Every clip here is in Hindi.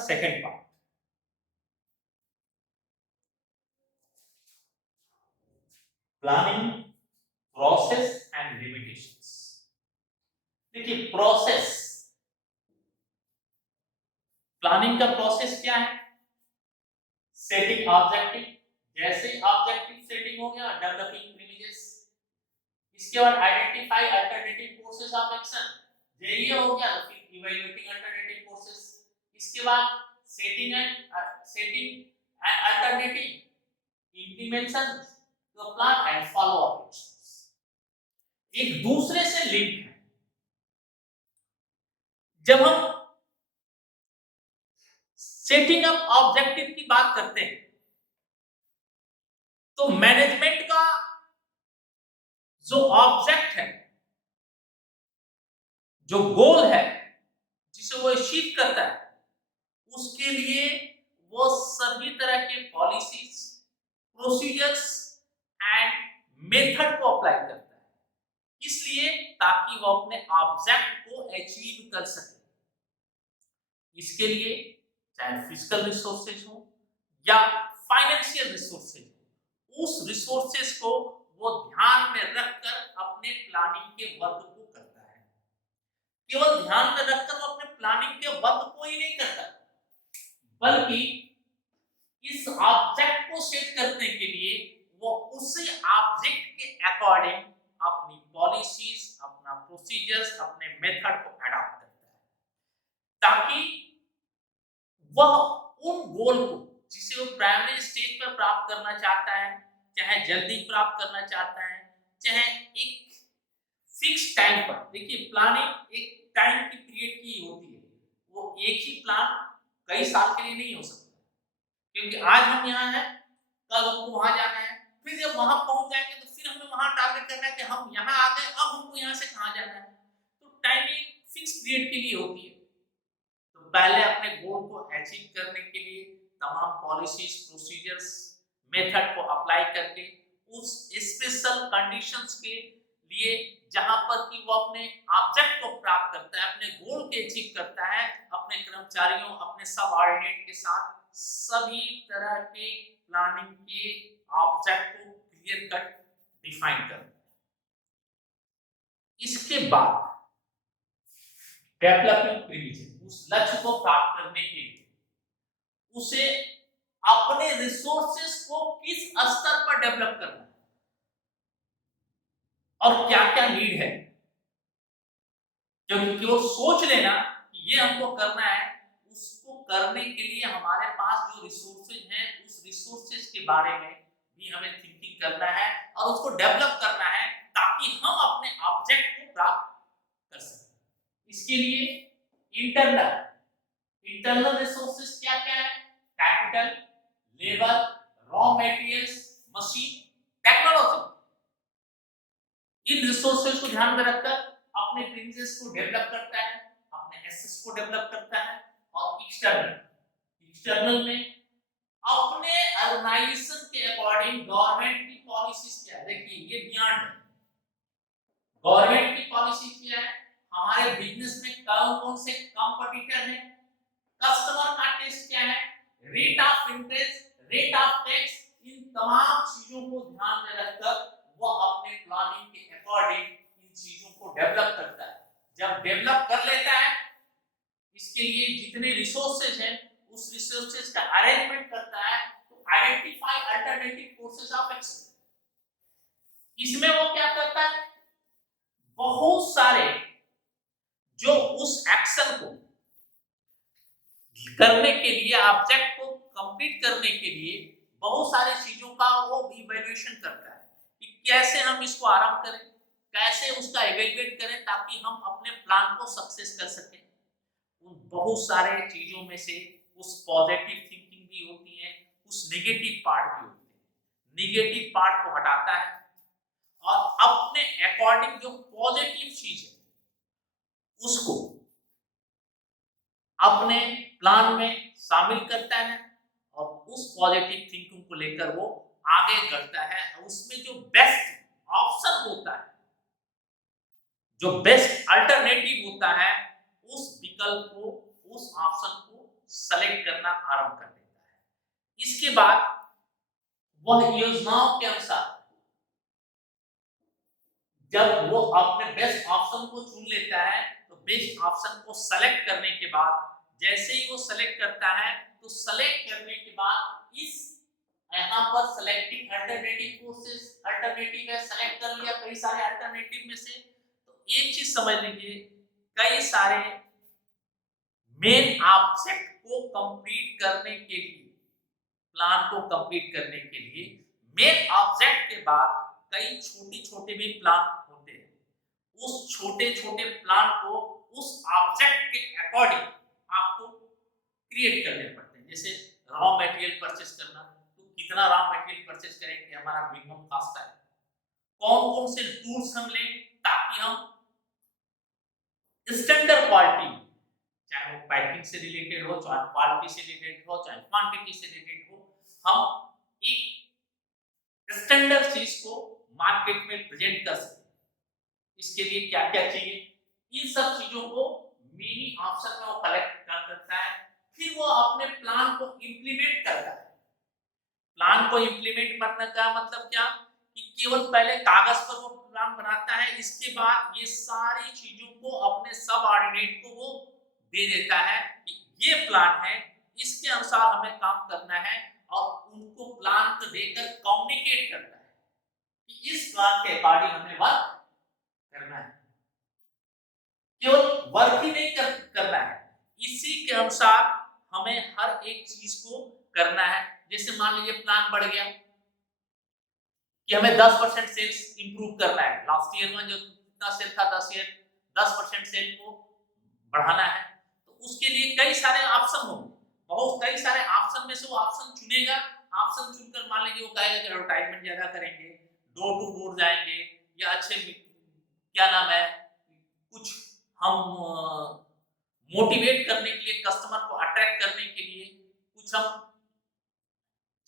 Second part. Planning, process and limitations. देखिए प्रोसेस, प्लानिंग का प्रोसेस क्या है? सेटिंग ऑब्जेक्टिव, जैसे ऑब्जेक्टिव सेटिंग हो गया, डेवलपिंग प्रीमिसेस, इसके बाद identify alternative courses of action, ये हो गया, फिर इवैल्यूएटिंग अल्टरनेटिव कोर्सेज, इसके बाद सेटिंग एंड अल्टरनेटिव इंप्लीमेंटेशन तो plan and follow up actions एक दूसरे से लिंक है। जब हम सेटिंग अप ऑब्जेक्टिव की बात करते हैं तो मैनेजमेंट का जो ऑब्जेक्ट है, जो गोल है जिसे वो अचीव करता है, उसके लिए वो सभी तरह के पॉलिसीज, प्रोसीजर्स एंड मेथड को अप्लाई करता है, इसलिए ताकि वो अपने ऑब्जेक्ट को अचीव कर सके। इसके लिए चाहे फिजिकल रिसोर्सेज हो या फाइनेंशियल रिसोर्सेज हो, उस रिसोर्सेज को वो ध्यान में रखकर अपने प्लानिंग के वर्क को करता है। केवल ध्यान में रखकर वो अपने प्लानिंग के वर्क को ही नहीं करता, बल्कि इस ऑब्जेक्ट को सेट करने के लिए वो उसी ऑब्जेक्ट के अकॉर्डिंग अपनी पॉलिसीज, अपना प्रोसीजर्स, अपने मेथड को अडॉप्ट करता है, ताकि वह उन गोल को जिसे वो प्राइमरी स्टेज पर प्राप्त करना चाहता है, चाहे जल्दी प्राप्त करना चाहता है, चाहे एक फिक्स टाइम पर। देखिए प्लानिंग एक टाइम की पीरियड की होती है, वो एक ही प्लान कई साल के लिए नहीं हो सकता, क्योंकि आज हम यहाँ हैं, कल हमको वहां जाना है, फिर जब वहां पहुंच जाएंगे तो फिर हमें वहां टारगेट करना है कि हम यहाँ आ गए, अब हमको यहाँ से कहाँ जाना है। तो टाइमिंग फिक्स पीरियड के लिए होती है। तो पहले अपने गोल को अचीव करने के लिए तमाम पॉलिसीज, प्रोसीजर्स, मेथड को अप्लाई करके उस स्पेशल कंडीशंस के लिए जहां पर कि वो अपने ऑब्जेक्ट को प्राप्त करता है, अपने गोल के अचीव करता है, अपने कर्मचारियों, अपने सबऑर्डिनेट के साथ सभी तरह के प्लानिंग के ऑब्जेक्ट को क्लियर कट डिफाइन करता है। इसके बाद डेवलपिंग प्रीमिसेस, उस लक्ष्य को प्राप्त करने के लिए उसे अपने रिसोर्सेस को किस स्तर पर डेवलप करना है और क्या क्या नीड है, क्योंकि केवल सोच लेना कि ये हमको करना है, उसको करने के लिए हमारे पास जो रिसोर्सेज हैं उस रिसोर्सेज के बारे में भी हमें थिंकिंग करना है और उसको डेवलप करना है, ताकि हम अपने ऑब्जेक्ट को प्राप्त कर सकें। इसके लिए इंटरनल रिसोर्सेज क्या क्या है? Capital, labour, raw materials, machine, technology. इन रिसोर्सेज को ध्यान में रखकर अपने प्रिंसेस को डेवलप करता है, अपने एसेट्स को डेवलप करता है। और एक्सटर्नल में अपने ऑर्गेनाइजेशन के अकॉर्डिंग गवर्नमेंट की पॉलिसीज क्या है। देखिए ये ध्यान है, गवर्नमेंट की पॉलिसी क्या है, हमारे बिजनेस में कौन कौन से कंपटीटर हैं, कस्टमर का टेस्ट क्या है, rate of interest, rate of tax, इन तमाम चीजों को ध्यान में रखकर वो अपने प्लानिंग के अकॉर्डिंग इन चीजों को डेवलप करता है। जब डेवलप कर लेता है, इसके लिए जितने रिसोर्सेज हैं उस रिसोर्सेज का अरेंजमेंट करता है, तो identify alternative courses of action. इसमें वो क्या करता है, बहुत सारे जो उस एक्शन को करने के लिए, ऑब्जेक्ट को कंप्लीट करने के लिए बहुत सारी चीजों का वो इवैल्यूएशन करता है कि कैसे हम इसको आरंभ करें, कैसे उसका इवैल्यूएट करें, ताकि हम अपने प्लान को सक्सेस कर सकें। उन बहुत सारे चीजों में से कुछ पॉजिटिव थिंकिंग भी होती है, कुछ नेगेटिव पार्ट भी होते हैं। नेगेटिव पार्ट को हटाता है और अपने अकॉर्डिंग जो पॉजिटिव चीज है उसको अपने प्लान में शामिल करता है और उस पॉजिटिव थिंकिंग को लेकर वो आगे बढ़ता है। उसमें जो बेस्ट ऑप्शन होता है, जो बेस्ट अल्टरनेटिव होता है, उस विकल्प को, उस ऑप्शन को सेलेक्ट करना आरंभ कर देता है। इसके बाद वह योजनाओं के अनुसार जब वो अपने बेस्ट ऑप्शन को चुन लेता है, तो बेस्ट ऑप्शन को सेलेक्ट करने के बाद जैसे ही वो सेलेक्ट करता है, तो सेलेक्ट करने के बाद इस यहाँ पर सेलेक्टिंग अल्टरनेटिव कोर्सेज, अल्टरनेटिव है, सेलेक्ट कर लिया कई सारे अल्टरनेटिव में से, तो एक चीज समझ लीजिए, कई सारे मेन ऑब्जेक्ट को कंप्लीट करने के लिए, प्लान को कंप्लीट करने के लिए मेन ऑब्जेक्ट के बाद कई छोटे छोटे भी प्लान होते हैं। उस छोटे छोटे प्लान को उस ऑब्जेक्ट के अकॉर्डिंग आपको क्रिएट करने पड़ते हैं। जैसे रॉ मटेरियल परचेस करना, तो कितना रॉ मटेरियल परचेस करें कि हमारा मिनिमम कॉस्ट है, कौन कौन से टूल्स हम लें ताकि हम स्टैंडर्ड क्वालिटी, चाहे वो पैकिंग से रिलेटेड हो, चाहे क्वालिटी से रिलेटेड हो, चाहे क्वांटिटी से रिलेटेड हो, हम एक स्टैंडर्ड चीज को मार्केट में प्रेजेंट कर सकें। इसके लिए क्या क्या चाहिए, इन सब चीजों को मिनी ऑप्शन में वो कलेक्ट करता है। फिर वो अपने प्लान को इंप्लीमेंट करता है। प्लान को इंप्लीमेंट करने का मतलब क्या, कि केवल पहले कागज पर वो प्लान बनाता है, इसके बाद ये सारी चीजों को अपने सबऑर्डिनेट को वो दे देता है कि ये प्लान है, इसके अनुसार हमें काम करना है, और उनको प्लान को देकर कम्युनिकेट करता है कि इस प्लान के अकॉर्डिंग हमें वर्क करना है। केवल वर्क ही नहीं करना है, इसी के अनुसार हमें हर एक चीज को करना है। जैसे मान लीजिए प्लान बढ़ गया कि हमें 10% सेल्स इंप्रूव करना है, लास्ट ईयर में जो कितना सेल था 10% सेल को बढ़ाना है, तो उसके लिए कई सारे ऑप्शन होंगे, बहुत कई सारे ऑप्शन में से वो ऑप्शन चुनेगा। ऑप्शन चुनकर मान लीजिए वो कहेगा कि एडवर्टाइजमेंट ज्यादा करेंगे, डोर टू डोर जाएंगे, या अच्छे क्या नाम है, कुछ हम मोटिवेट करने के लिए, कस्टमर को अट्रैक्ट करने के लिए कुछ हम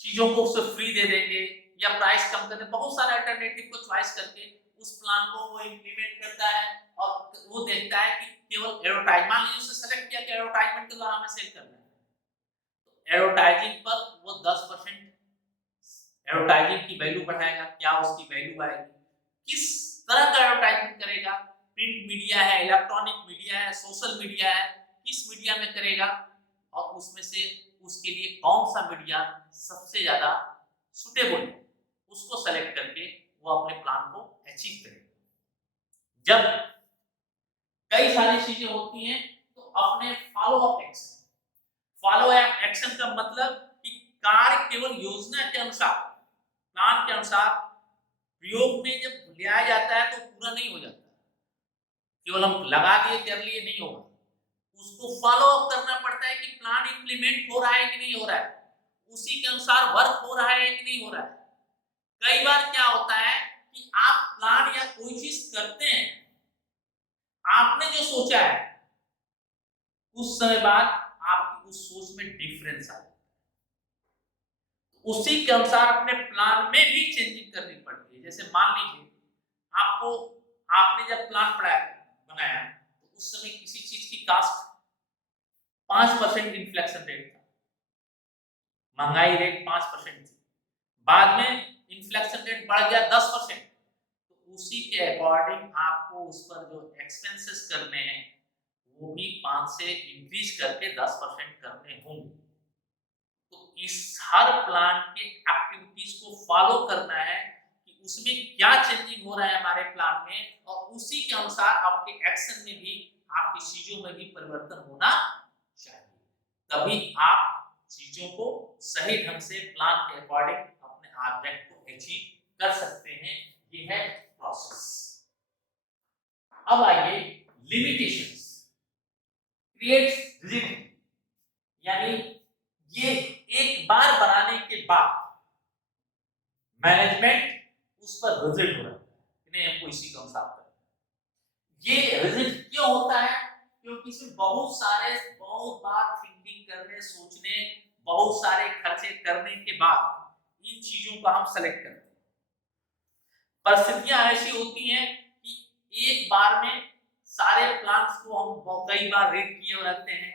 चीजों को उससे फ्री दे देंगे, या प्राइस कम कर देंगे। बहुत सारे अल्टरनेटिव को चॉइस करके उस प्लान को वो इंप्लीमेंट करता है, और वो देखता है कि केवल एडवर्टाइज, मान लीजिए उससे सेलेक्ट किया कि एडवर्टाइजमेंट के द्वारा हमें सेल करना है, तो एडवर्टाइजिंग पर वो 10% एडवर्टाइजिंग की वैल्यू बढ़ाएगा। क्या उसकी वैल्यू आएगी, किस तरह का एडवर्टाइजिंग करेगा, प्रिंट मीडिया है, इलेक्ट्रॉनिक मीडिया है, सोशल मीडिया है, किस मीडिया में करेगा, और उसमें से उसके लिए कौन सा मीडिया सबसे ज्यादा सुटेबल है, उसको सेलेक्ट करके वो अपने प्लान को अचीव करेगा। जब कई सारी चीजें होती हैं, तो अपने फॉलो अप एक्शन का मतलब कि कार्य केवल योजना के अनुसार, प्लान के अनुसार प्रयोग में जब लिया जाता है तो पूरा नहीं हो जाता, केवल हम लगा दिए कर लिए नहीं होगा, उसको फॉलो अप करना पड़ता है कि प्लान इंप्लीमेंट हो रहा है कि नहीं हो रहा है, उसी के अनुसार वर्क हो रहा है कि नहीं हो रहा है। कई बार क्या होता है कि आप प्लान या कोई चीज करते हैं, आपने जो सोचा है उस समय बाद आपकी उस सोच में डिफरेंस आ जाता है, उसी के अनुसार अपने प्लान में भी चेंजिंग करनी पड़ती है। जैसे मान लीजिए आपने जब प्लान बनाया तो उस समय किसी चीज की कास्ट 5% इन्फ्लेक्शन रेट था, महंगाई रेट 5% थी, बाद में इन्फ्लेक्शन रेट बढ़ गया 10%, तो उसी के अकॉर्डिंग आपको उस पर जो एक्सपेंसेस करने हैं वो भी 5 से इंक्रीज करके 10% करने होंगे। तो इस हर प्लान के एक्टिविटीज को फॉलो करना है कि उसमें क्या चेंजिंग हो रहा है हमारे प्लान में, और उसी के अनुसार आपके एक्शन में भी, आपकी चीजों में भी परिवर्तन होना चाहिए। तभी आप चीजों को सही ढंग से प्लान के अकॉर्डिंग अपने ऑब्जेक्ट को अचीव कर सकते हैं। ये है प्रोसेस। अब आइए लिमिटेशंस, क्रिएट्स रिजिडिटी, यानी ये एक बार बनाने के बाद मैनेजमेंट उस पर रिजिड हो रहा है कि नहीं, हमको इसी के अनुसार करना है। ये रिजिड क्यों होता है, क्योंकि इसमें बहुत बार थिंकिंग करने, सोचने, बहुत सारे खर्चे करने के बाद इन चीजों को हम सेलेक्ट करते हैं। परिस्थितियां ऐसी होती हैं कि एक बार में सारे प्लान्स को हम कई बार रीड किए रहते हैं,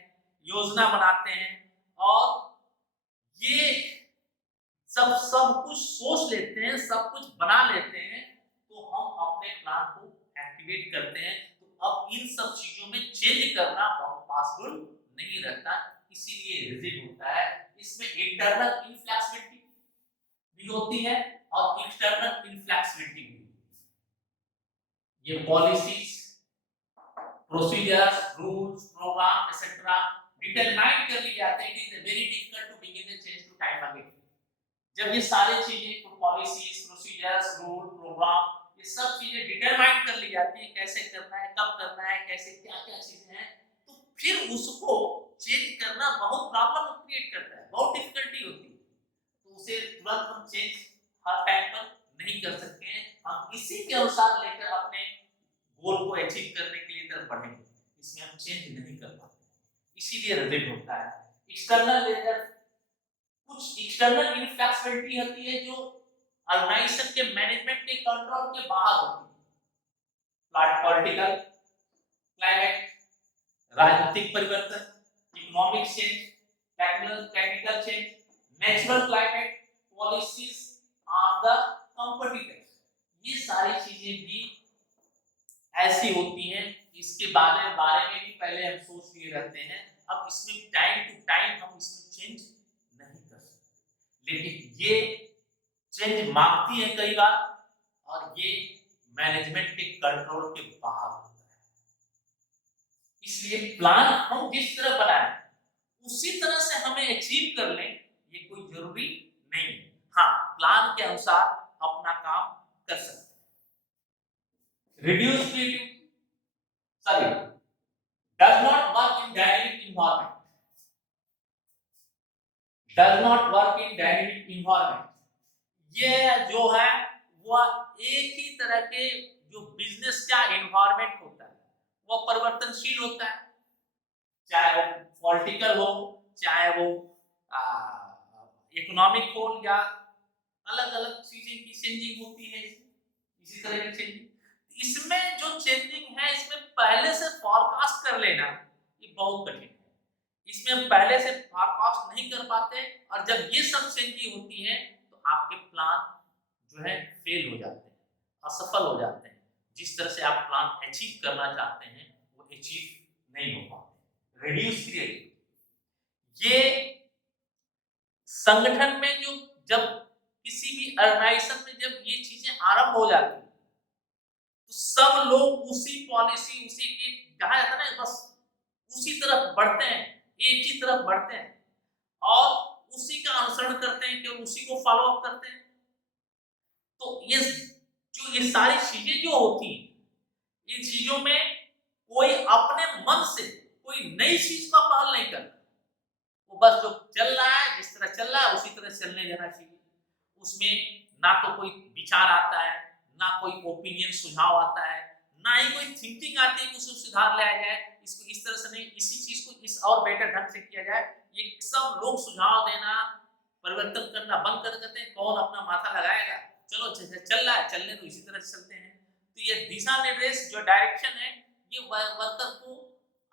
योजना बनाते हैं, और ये सब कुछ सोच लेते हैं, सब कुछ बना लेते हैं, तो हम अपने प्लान को एक्टिवेट करते हैं। तो अब इन सब चीजों में चेंज करना बहुत पॉसिबल नहीं रहता, इसीलिए रिजिड होता है। इसमें इंटरनल इनफ्लेक्सिबिलिटी भी होती है और एक्सटर्नल इनफ्लेक्सिबिलिटी भी होती है। ये policies, procedures, rules, program etcetera determine कर ली जाते हैं। It is very difficult to begin the change to time again. जब ये सारी चीजें, पॉलिसीज, प्रोसीजर्स, रूल, प्रोग्राम, ये सब चीजें डिटरमाइन कर ली जाती है, कैसे करना है, कब करना है, कैसे क्या क्या चीजें हैं, तो फिर उसको चेंज करना बहुत प्रॉब्लम क्रिएट करता है, बहुत डिफिकल्टी होती है। तो उसे तुरंत हम चेंज हर टाइम पर नहीं कर सकते हैं। हम इसी के अनुसार लेकर अपने गोल को अचीव करने के लिए तरफ बढ़ेंगे, इसमें हम चेंज नहीं कर पाते, इसीलिए रिजिड होता है। एक्सटर्नल लेजर, कुछ एक्सटर्नल इनफ्लेक्सिबिलिटी होती है जो ऑर्गेनाइजेशन के मैनेजमेंट के कंट्रोल के बाहर होती है। पॉलिटिकल क्लाइमेट, राजनीतिक परिवर्तन, economic change, technical change, natural climate, policies of the competitor, ये सारी चीजें भी ऐसी होती हैं। इसके बारे में भी पहले हम सोच लिए रहते हैं। अब इसमें टाइम टू टाइम हम इसमें चेंज नहीं कर सकते, लेकिन ये चेंज मांगती है कई बार, और ये मैनेजमेंट के कंट्रोल के बाहर होता है। इसलिए प्लान हम जिस तरह बनाए उसी तरह से हमें अचीव कर लें, ये कोई जरूरी नहीं है। हाँ, प्लान के अनुसार अपना काम कर सकते हैं। Reduce creative, sorry, does not work in dynamic environment, does not work in dynamic environment। ये जो है वो एक ही तरह के जो बिजनेस का एनवायरनमेंट होता है वो परिवर्तनशील होता है, चाहे वो पॉलिटिकल हो, चाहे वो इकोनॉमिक हो, या अलग अलग चीजें की चेंजिंग होती है इसी तरह की चेंजिंग। इसमें जो चेंजिंग है, इसमें पहले से फॉरकास्ट कर लेना ये बहुत कठिन है। इसमें हम पहले से फॉरकास्ट नहीं कर पाते, और जब ये सब चेंजिंग होती है तो आपके प्लान जो है फेल हो जाते हैं, असफल हो जाते हैं। जिस तरह से आप प्लान अचीव करना चाहते हैं वो अचीव नहीं हो पाते। रिड्यूस क्रिएटिव, ये संगठन में जो, जब किसी भी ऑर्गेनाइजेशन में जब ये चीजें आरंभ हो जाती है तो सब लोग उसी पॉलिसी, उसी की कहा जाता है ना, बस उसी तरफ बढ़ते हैं, एक ही तरफ बढ़ते हैं और उसी का अनुसरण करते हैं, कि उसी को फॉलो अप करते हैं। तो ये सारी चीजें जो होती हैं, इन चीजों में कोई अपने मन से कोई नई चीज का पहल नहीं करता, वो बस जो चल रहा है, जिस तरह चल रहा है उसी तरह चलने देना चाहिए। उसमें ना तो कोई विचार आता है, ना कोई ओपिनियन सुझाव आता है, ना ही कोई थिंकिंग आती है कि उसको सुधार लाया जाए, इसको इस तरह से नहीं, इसी चीज को इस और बेटर ढंग से किया जाए। ये सब लोग सुझाव देना, परिवर्तन करना बंद कर देते हैं। कौन अपना माथा लगाएगा, चलो चल रहा है, चलने तो इसी तरह से चलते हैं। तो ये दिशा निर्देश, जो डायरेक्शन है, ये वर्कर को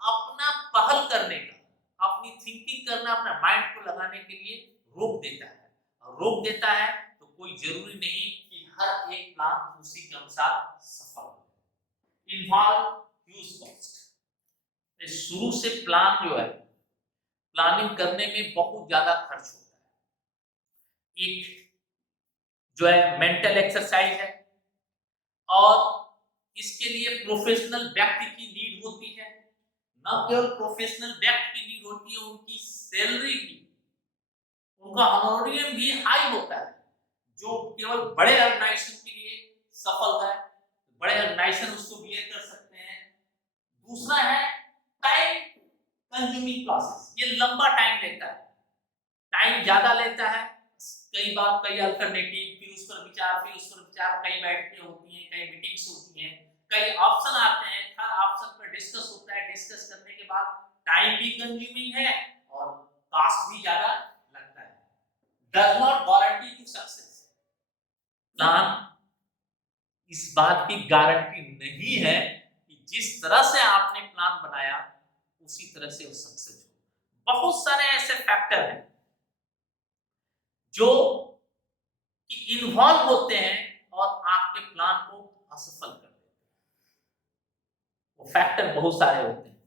अपना पहल करने का, अपनी थिंकिंग करना, अपना माइंड को लगाने के लिए रोक देता है। और रोक देता है तो कोई जरूरी नहीं कि हर एक प्लान उसी के अनुसार सफल हो। इन्वॉल्व ह्यूज कॉस्ट, शुरू से प्लान जो है, प्लानिंग करने में बहुत ज्यादा खर्च होता है। एक जो है मेंटल एक्सरसाइज है, और इसके लिए प्रोफेशनल व्यक्ति की नीड होती है। न केवल प्रोफेशनल व्यक्ति की नीड होती है, उनकी सैलरी भी, उनका ऑनोरियम भी हाई होता है, जो केवल बड़े ऑर्गेनाइजेशन के लिए सफल है, बड़े ऑर्गेनाइजेशन उसको बियर कर सकते हैं। दूसरा है टाइम कंज्यूमिंग प्रोसेस, ये लंबा टाइम लेता है, टाइम ज्यादा लेता है। कई बार कई अल्टरनेटिव, फिर उस पर विचार, फिर उस पर विचार, कई बैठकें होती हैं, कई मीटिंग्स होती हैं, कई ऑप्शन आते हैं, हर ऑप्शन पर डिस्कस होता है। डिस्कस करने के बाद टाइम भी कंज्यूमिंग है और कॉस्ट भी ज्यादा लगता है। Does not guarantee to success, plan इस बात की गारंटी नहीं है कि जिस तरह से आपने प्लान बनाया उसी तरह से वो सक्सेस हो। बहुत सारे ऐसे फैक्टर हैं जो कि इन्वॉल्व होते हैं और आपके प्लान को असफल कर देते हैं। वो फैक्टर बहुत सारे होते हैं।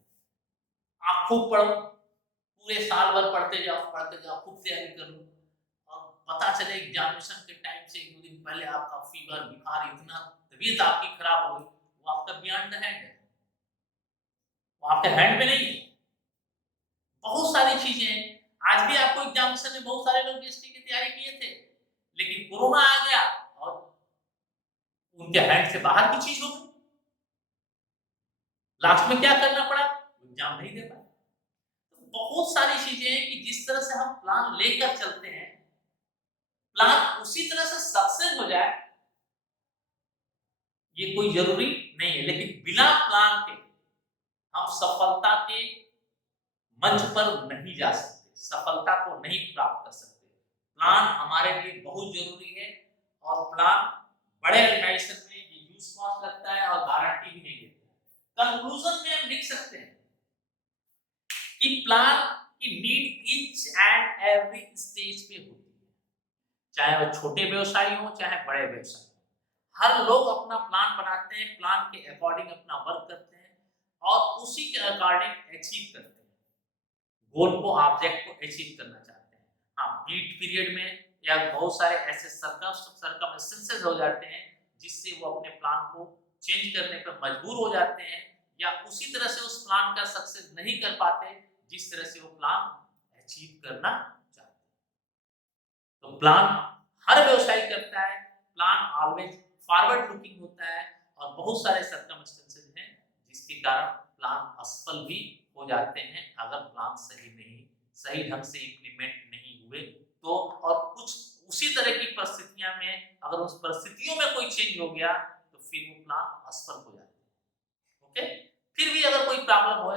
आप खूब पढ़ो, पूरे साल भर पढ़ते जाओ, खूब तैयारी करो और पता चले एग्जामिनेशन के टाइम से 1-2 दिन पहले आपका फीवर, बुखार, इतना तबीयत आपकी खराब हो गई, वो आपका बियॉन्ड द हैंड है, वो आपके हैंड में नहीं है। बहुत सारी चीजें हैं। आज भी आपको एग्जामिनेशन में बहुत सारे लोग जीएसटी की तैयारी किए थे, लेकिन कोरोना आ गया और उनके हैंड से बाहर की चीज हो गई। लास्ट में क्या करना पड़ा? एग्जाम नहीं दे पाए। तो बहुत सारी चीजें हैं कि जिस तरह से हम प्लान लेकर चलते हैं, प्लान उसी तरह से सक्सेस हो जाए ये कोई जरूरी नहीं है, लेकिन बिना प्लान के हम सफलता के मंच पर नहीं जा सकते, सफलता को नहीं प्राप्त कर सकते। प्लान हमारे लिए बहुत जरूरी है और प्लान बड़े ऑर्गेनाइजेशन में ये ह्यूज कॉस्ट लगता है और गारंटी भी नहीं देता। कंक्लूजन में हम लिख सकते हैं कि प्लान की need each and every stage पे होती है, चाहे वो छोटे व्यवसायी हो चाहे बड़े व्यवसायी हो। हर लोग अपना प्लान बनाते हैं, प्लान के अकॉर्डिंग अपना वर्क करते हैं और उसी के अकॉर्डिंग अचीव करते हैं गोल को, ऑब्जेक्ट को अचीव करना चाहते हैं। हाँ, बीट पीरियड में या बहुत सारे ऐसे सर्कमस्टेंसेस हो जाते हैं जिससे वो अपने प्लान को चेंज करने पर मजबूर हो जाते हैं या उसी तरह से उस प्लान का सक्सेस नहीं कर पाते जिस तरह से वो प्लान अचीव करना चाहते हैं। तो प्लान हर व्यवसायी करता है, प्लान ऑलवेज फॉरवर्ड लुकिंग होता है और बहुत सारे सर्कमस्टेंसेस हैं जिसके कारण प्लान असफल भी हो जाते हैं अगर प्लान सही ढंग से इम्प्लीमेंट नहीं हुए तो। और कुछ उसी तरह की परिस्थितियां में अगर उस परिस्थितियों में कोई चेंज हो गया तो फिर वो प्लान असफल हो जाता है। ओके, फिर भी अगर कोई प्रॉब्लम हो